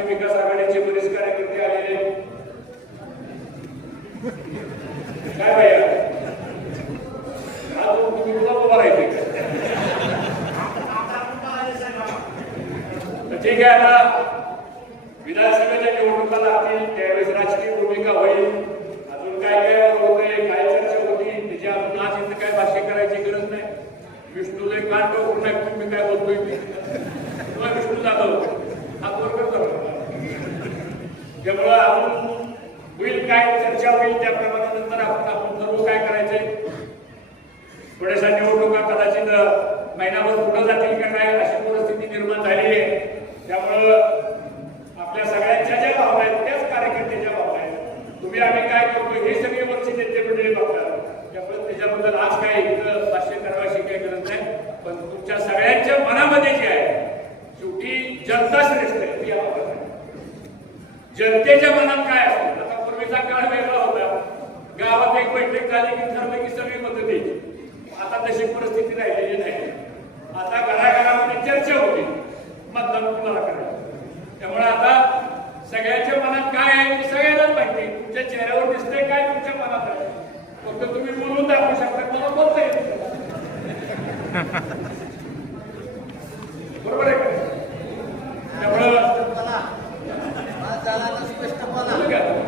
महाराष्ट्र विकास आघाडीचे बरेच कार्यकर्ते आलेले. काय भैया? आज तुम्ही कुठं उभा राहायचे? ठीक आहे आता विधानसभेच्या निवडणुका लागतील. त्यावेळेस राजकीय भूमिका होईल. अजून काय काय होतंय काय चर्चा होती त्याची अजून आज इथं काय भाष्य करायची गरज नाही. विष्णूला कान टोकून नाही तुम्ही काय बोलतोय मी किंवा विष्णू जाधव हा बरोबर करतो त्यामुळं आपण होईल काय चर्चा होईल त्याप्रमाणे नंतर आपण आपण ठरवू काय करायचंय. थोड्याशा निवडणुका कदाचित महिनाभर पुढे जातील का काय अशी परिस्थिती निर्माण झालेली आहे. त्यामुळं आपल्या सगळ्यांच्या ज्या भावना आहेत त्याच कार्यकर्त्याच्या भावना आहेत. तुम्ही आम्ही काय करतो हे सगळे वर्ष नेते मंडळी बघतात. त्यामुळे त्याच्याबद्दल आज काय इथं भाष्य करावाशी काही गरज नाही. पण तुमच्या सगळ्यांच्या मनामध्ये जे आहे शेवटी जनता श्रेष्ठ आहे ही आपण आहे. जनतेच्या मनात काय असतं? आता पूर्वीचा काळ वेगळा होता. गावात एक बैठक झाली की ठरलं की सगळी मतं द्यायची आता तशी परिस्थिती राहिलेली नाही. आता घराघरामध्ये चर्चा होती. मतदान कुणाला करायचं? त्यामुळे आता सगळ्यांच्या मनात काय आहे हे सगळ्यांनाच माहिती आहे. तुमच्या चेहऱ्यावर दिसतंय काय तुमच्या मनात आहे? फक्त तुम्ही बोलून दाखवू शकता. मला बोलता येत com esta.